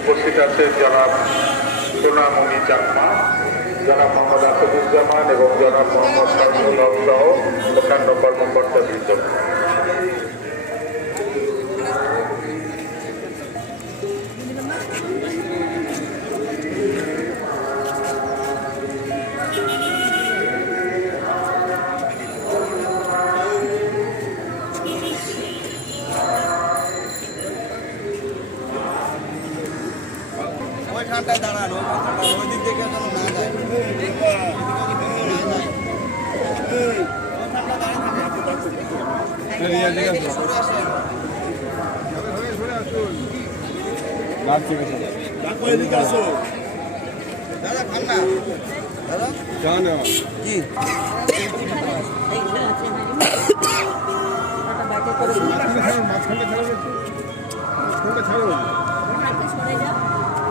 উপস্থিত আছে জনাব সোনামণি চাকমা, জনাব মোহাম্মদ আসাদুজ্জামান এবং জনাব মোহাম্মদ শামসুল হক সহ অন্যান্য ওইখানটায় দাঁড়ান ওইখানটায় ওই দিক থেকে যেন না যায়। দাদা খান না। দাদা? কি? দেন জলজয় গ্রামের ক্লাব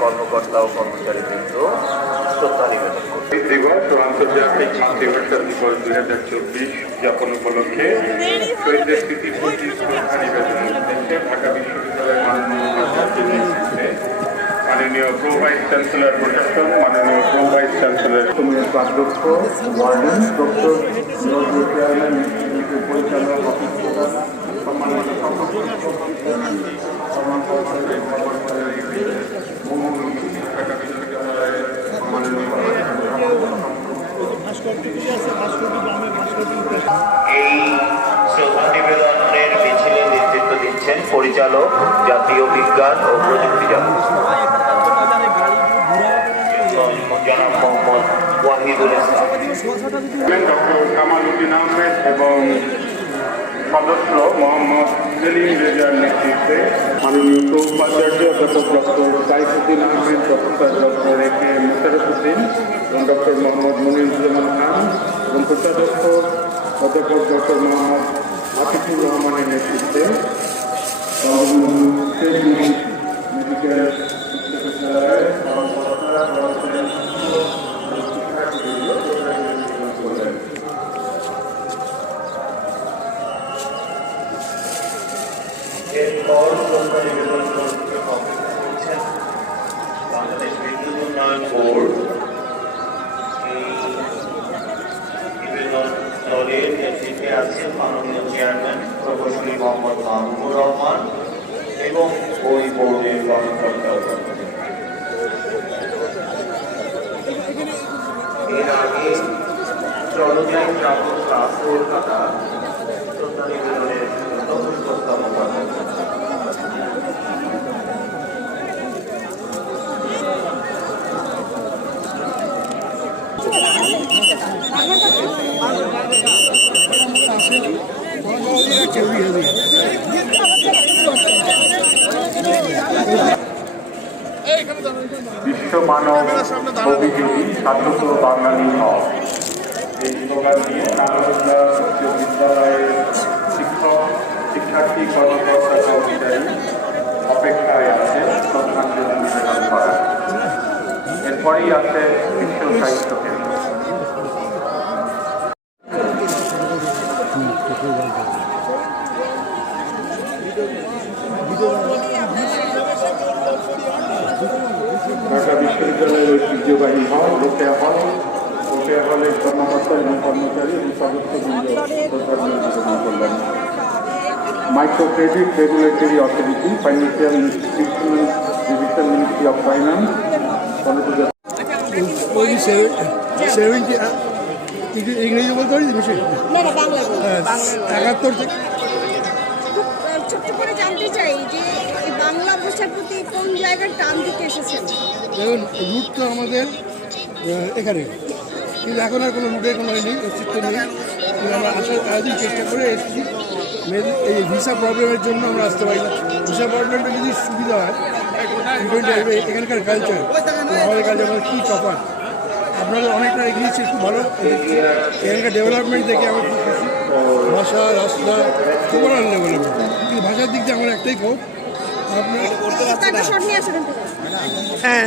কর্মকর্তা ও কর্মচারীবৃন্দ শ্রদ্ধা নিবেদন করবে দিবস ও আন্তর্জাতিক মাতৃভাষা দিবস দুই হাজার চব্বিশ যাপন উপলক্ষে শহীদদের স্মৃতি প্রতি শ্রদ্ধা নিবেদনের উদ্দেশ্যে ঢাকা বিশ্ববিদ্যালয়ের মাননীয় প্রো ভাইস চ্যান্সেলর প্রশাসন মাননীয় প্রো ভাইস চ্যান্সেলর প্রাধ্যক্ষ ওয়ার্ডেন ডক্টর এই শ্রদ্ধা নিবেদনের নেতৃত্ব দিচ্ছেন পরিচালক জাতীয় বিজ্ঞান ও প্রযুক্তি এবং সদস্য মোহাম্মদ সেলিম রেজার নেতৃত্বে মাননীয় উপাচার্য অধ্যাপক doctor Saifuddin Ahmed, professor doctor A K Mosharafuddin এবং ডক্টর মোহাম্মদ মনিরুজ্জামান খান এবং কোষাধ্যক্ষ অধ্যাপক ডক্টর মোহাম্মদ আতিকুর রহমানের নেতৃত্বে। মেডিকেল বিশ্ববিদ্যালয়ের কর্মকর্তা করবেন এরপর শ্রদ্ধা নিবেদন করতে করছেন বাংলাদেশ বিদ্যুৎ উন্নয়ন বোর্ড এই নিবেদন দলের নেতৃত্বে আছেন মাননীয় চেয়ারম্যান প্রকৌশলী মোহাম্মদ মাহবুবুর রহমান এবং ওই বোর্ডের কর্মকর্তা ও কর্মচারী। এর আগে চলমান গ্রাহক ক্লাস কলকাতা শ্রদ্ধা নিবেদনের চতুর্থতম পর্ব বিশ্ব মানব অভিযোগী স্বাধীনত বাঙালি হক এই স্লোগান নিয়ে নারায়ণা উচ্চ বিদ্যালয়ের শিক্ষক শিক্ষার্থী কর্মকর্তা কর্মচারী অপেক্ষায় আছে শ্রদ্ধাঞ্জলি নিবেদন করা এরপরেই আছে বিশ্ব সাহিত্য কেন্দ্র ঢাকা বিশ্ববিদ্যালয়ের ঐতিহ্যবাহী হল, রোকেয়া হল হলের কর্মকর্তা এবং কর্মচারী এবং সদস্যবৃন্দ করলেন micro credit regulatory authority financial institutional division ministry of finance ইংরেজি বলতে পারি? বেশি না না বাংলা বলুন। হ্যাঁ, একাত্তর ছোট্ট করে জানতে চাই যে বাংলা ভাষার প্রতি কোন জায়গার টান দিতে এসেছেন দেখুন রুট তো আমাদের এখানে। কিন্তু এখন আর কোনো রুটের কোনো নেই, অস্তিত্ব নেই। আমরা আসার এতদিন চেষ্টা করে এসেছি। এই ভিসা প্রবলেমের জন্য আমরা আসতে পারি ভিসা প্রবলেমটা যদি সুবিধা হয় এখানকার কালচার আমাদের কালচার আমাদের কী তফাৎ আপনাদের অনেকটা এগিয়েছে খুব ভালো। এখানকার ডেভেলপমেন্ট দেখে আমার খুব খুশি। ভাষা, রাস্তা ওভারঅল ডেভেলপমেন্ট কিন্তু ভাষার দিক দিয়ে আমার একটাই ক্ষোভ আপনার। হ্যাঁ।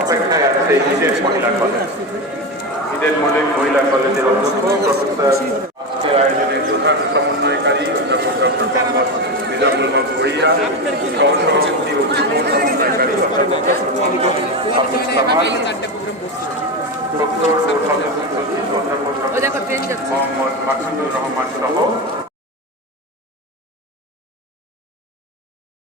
অপেক্ষায় আছে ইডেন মহিলা কলেজ। ইডেন মডেল মহিলা কলেজের অধ্যক্ষ, প্রফেসর আজকের আয়োজনের প্রধান সমন্বয়কারী অধ্যাপক ডক্টর মোহাম্মদ নিজামুল হক রহমান সহ